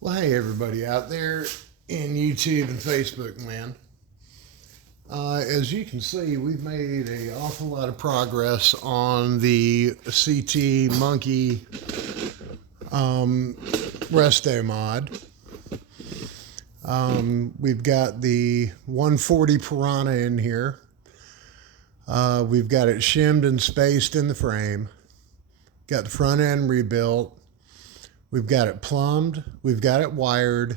Well, hey everybody out there in YouTube and Facebook land. As you can see, we've made an awful lot of progress on the CT Monkey resto mod. We've got the 140 Piranha in here. We've got it shimmed and spaced in the frame. Got the front end rebuilt. We've got it plumbed. We've got it wired.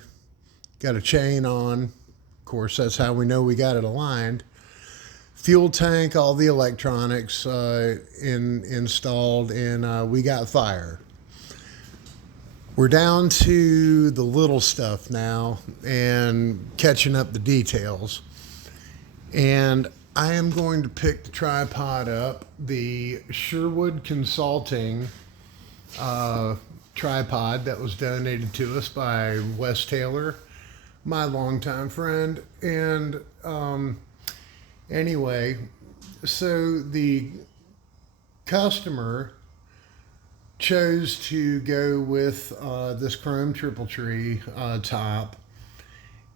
Got a chain on. Of course, that's how we know we got it aligned. Fuel tank, all the electronics installed, and we got fire. We're down to the little stuff now and catching up the details. And I am going to pick the tripod up, the Sherwood Consulting tripod that was donated to us by Wes Taylor, my longtime friend. And anyway, so the customer chose to go with this chrome triple tree top,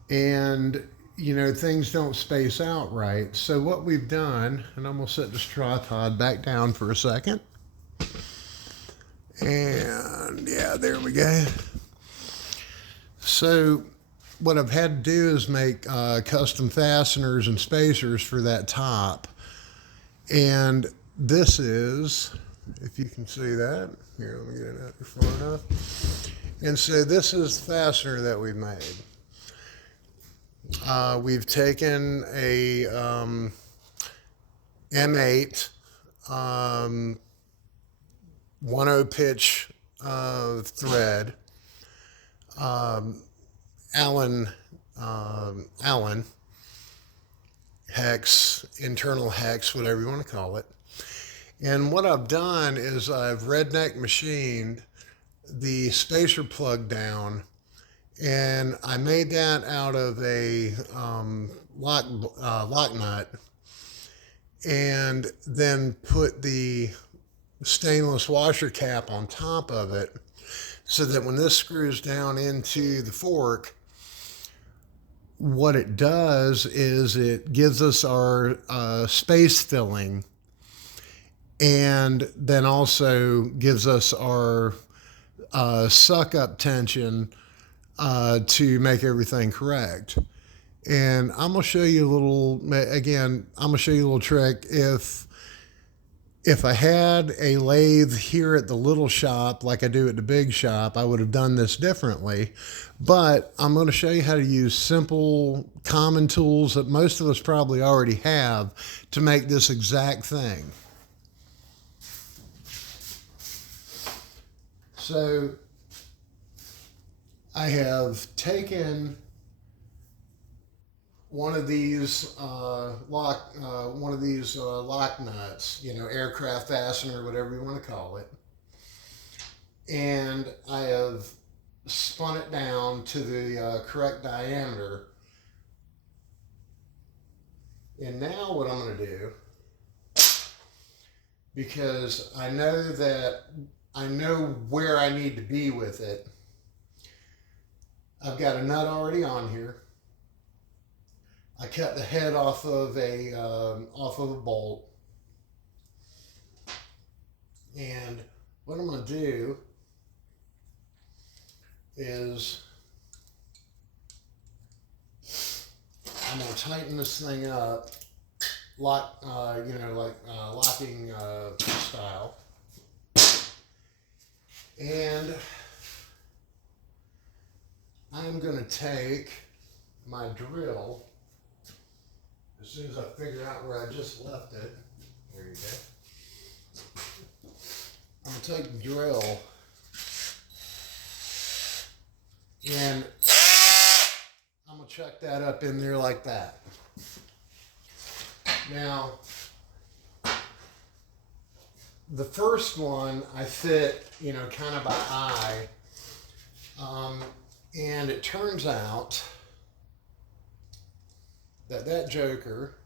and you know, things don't space out right. So what we've done, and I'm gonna set this tripod back down for a second. And yeah, there we go. So what I've had to do is make custom fasteners and spacers for that top. And this is, if you can see that, here, let me get it out there far enough. And so this is the fastener that we've made. We've taken a M8 1/0 pitch thread, Allen hex, internal hex, whatever you want to call it. And what I've done is I've redneck machined the spacer plug down, and I made that out of a lock nut, and then put the stainless washer cap on top of it, so that when this screws down into the fork, what it does is it gives us our space filling, and then also gives us our suck up tension to make everything correct. And I'm gonna show you a little, again, I'm gonna show you a little trick. If I had a lathe here at the little shop like I do at the big shop, I would have done this differently. But I'm going to show you how to use simple, common tools that most of us probably already have to make this exact thing. So I have taken one of these lock nuts, you know, aircraft fastener, whatever you want to call it, and I have spun it down to the correct diameter. And now what I'm going to do, because I know where I need to be with it, I've got a nut already on here. I cut the head off of a bolt, and what I'm going to do is I'm going to tighten this thing up, locking style, and I'm going to take my drill. As soon as I figure out where I just left it, there you go. I'm going to take the drill and I'm going to chuck that up in there like that. Now, the first one I fit, you know, kind of by eye, and it turns out that joker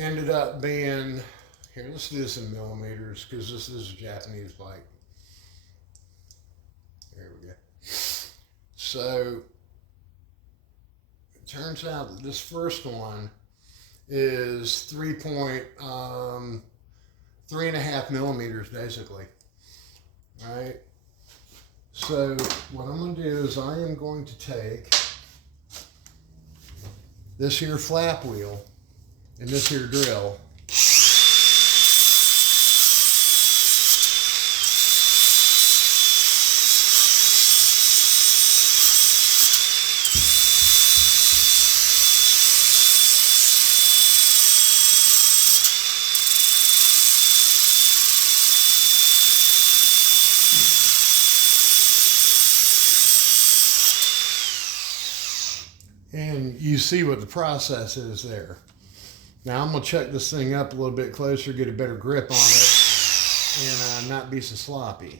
ended up being, here, let's do this in millimeters because this is a Japanese bike. There we go. So it turns out that this first one is 3.5 millimeters basically. All right. So what I'm going to do is I am going to take this here flap wheel and this here drill. And you see what the process is there. Now I'm going to check this thing up a little bit closer, get a better grip on it, and not be so sloppy.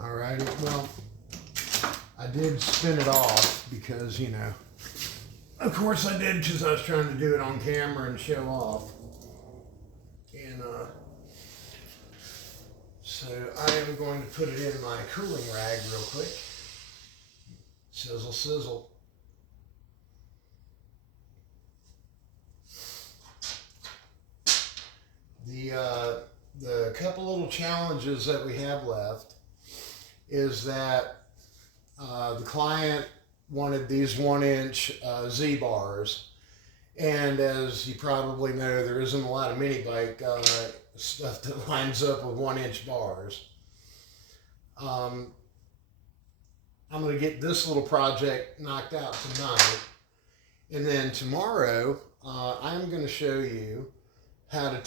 All right, well, I did spin it off because, you know, of course I did because I was trying to do it on camera and show off. And so I am going to put it in my cooling rag real quick. Sizzle, sizzle. The couple little challenges that we have left is that the client wanted these 1-inch Z bars, and as you probably know, there isn't a lot of mini bike stuff that lines up with 1-inch bars. I'm going to get this little project knocked out tonight, and then tomorrow I'm going to show you how to